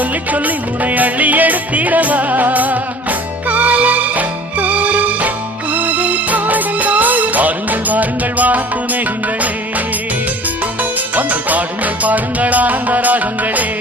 சொல்லி சொல்லி உனை அள்ளி எடுத்திடவா? வாருங்கள் வாருங்கள் வாத்து மேகங்களே. வந்து பாடுங்கள் பாடுங்கள் ஆனந்த ராகங்களே.